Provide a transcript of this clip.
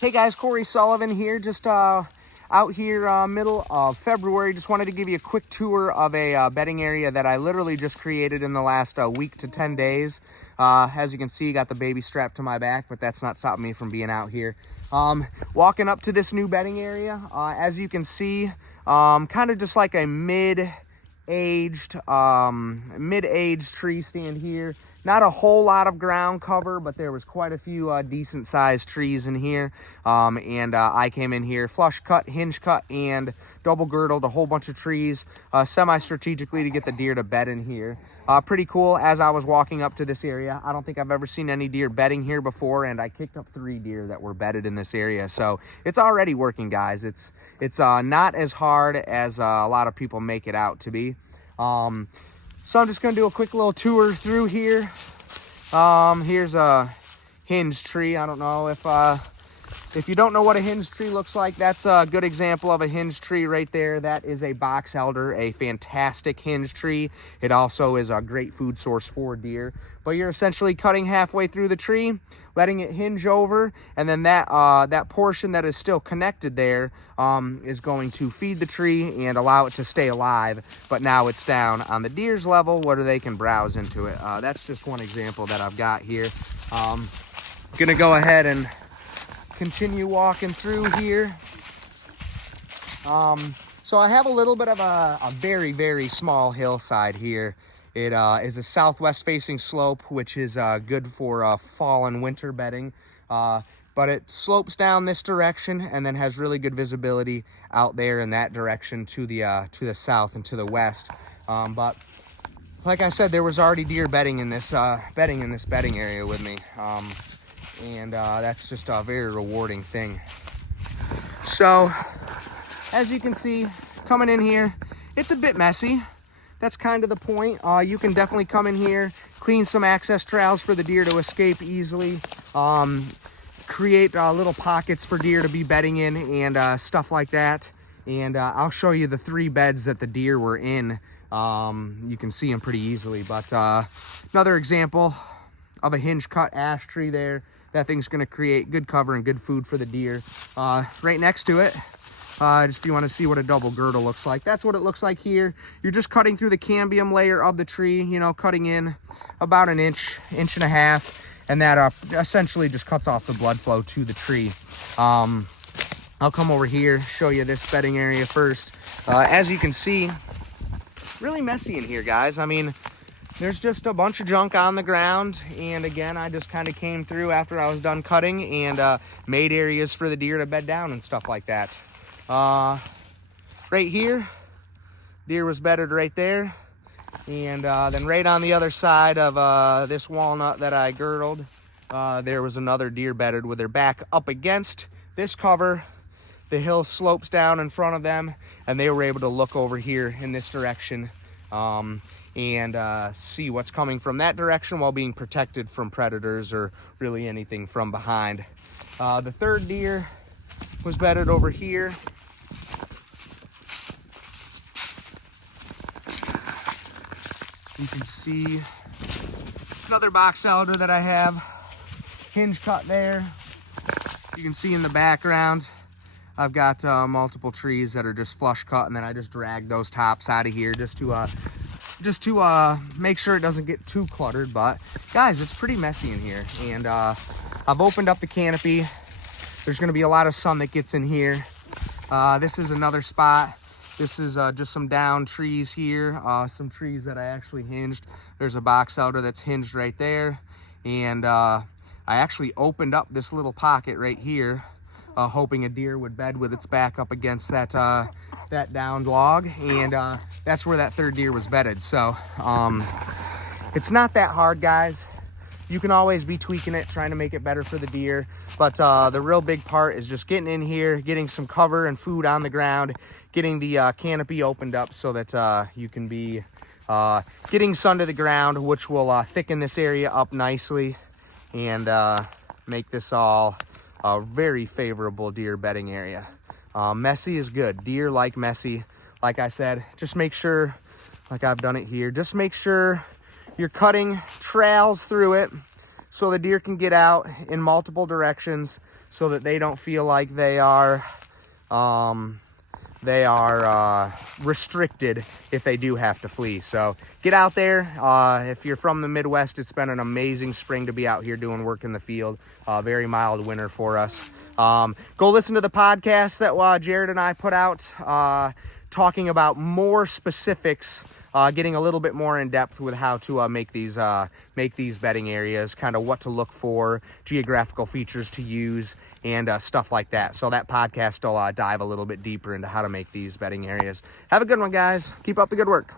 Hey guys, Corey Sullivan here, just out here middle of February. Just wanted to give you a quick tour of a bedding area that I literally just created in the last week to 10 days. As you can see, got the baby strapped to my back, but that's not stopping me from being out here. Walking up to this new bedding area, as you can see, kind of just like a mid-aged tree stand here. Not a whole lot of ground cover, but there was quite a few decent sized trees in here. I came in here flush cut, hinge cut, and double girdled a whole bunch of trees semi-strategically to get the deer to bed in here. Pretty cool. As I was walking up to this area, I don't think I've ever seen any deer bedding here before, and I kicked up 3 deer that were bedded in this area. So it's already working, guys. It's not as hard as a lot of people make it out to be. So I'm just going to do a quick little tour through here. Here's a hinge tree. I don't know if you don't know what a hinge tree looks like, that's a good example of a hinge tree right there. That is a box elder, a fantastic hinge tree. It also is a great food source for deer. But you're essentially cutting halfway through the tree, letting it hinge over, and then that portion that is still connected there is going to feed the tree and allow it to stay alive. But now it's down on the deer's level where they can browse into it. That's just one example that I've got here. Gonna go ahead and continue walking through here. So I have a little bit of a very, very small hillside here. It is a southwest facing slope, which is good for fall and winter bedding. But it slopes down this direction and then has really good visibility out there in that direction to the south and to the west. But like I said, there was already deer bedding in this bedding area with me. And that's just a very rewarding thing. So as you can see, coming in here, it's a bit messy. That's kind of the point. You can definitely come in here, clean some access trails for the deer to escape easily, create little pockets for deer to be bedding in and stuff like that. And I'll show you the 3 beds that the deer were in. You can see them pretty easily, but another example of a hinge cut ash tree there. That thing's going to create good cover and good food for the deer. Right next to it, just if you want to see what a double girdle looks like, that's what it looks like here. You're just cutting through the cambium layer of the tree, you know, cutting in about an inch and a half, and that essentially just cuts off the blood flow to the tree. I'll come over here, show you this bedding area first. As you can see, really messy in here, guys. I mean, there's just a bunch of junk on the ground, and again, I just kind of came through after I was done cutting and made areas for the deer to bed down and stuff like that. Right here, deer was bedded right there, and then right on the other side of this walnut that I girdled, there was another deer bedded with their back up against this cover. The hill slopes down in front of them, and they were able to look over here in this direction and see what's coming from that direction while being protected from predators or really anything from behind. The 3rd deer was bedded over here. You can see another box elder that I have hinge cut there. You can see in the background I've got multiple trees that are just flush cut, and then I just dragged those tops out of here just to make sure it doesn't get too cluttered. But guys, it's pretty messy in here, and I've opened up the canopy. There's going to be a lot of sun that gets in here. This is another spot. This is just some down trees here, some trees that I actually hinged. There's a box elder that's hinged right there, and I actually opened up this little pocket right here, hoping a deer would bed with its back up against that downed log, and that's where that 3rd deer was bedded. So it's not that hard, guys. You can always be tweaking it, trying to make it better for the deer, but the real big part is just getting in here, getting some cover and food on the ground, getting the canopy opened up so that you can be getting sun to the ground, which will thicken this area up nicely and make this all a very favorable deer bedding area. Messy is good. Deer like messy. Like I said, just make sure, like I've done it here, just make sure you're cutting trails through it so the deer can get out in multiple directions so that they don't feel like they are restricted if they do have to flee. So get out there. If you're from the Midwest, it's been an amazing spring to be out here doing work in the field. Very mild winter for us. Go listen to the podcast that Jared and I put out talking about more specifics, getting a little bit more in depth with how to make these bedding areas, kind of what to look for, geographical features to use, and stuff like that. So that podcast will dive a little bit deeper into how to make these bedding areas. Have a good one, guys. Keep up the good work.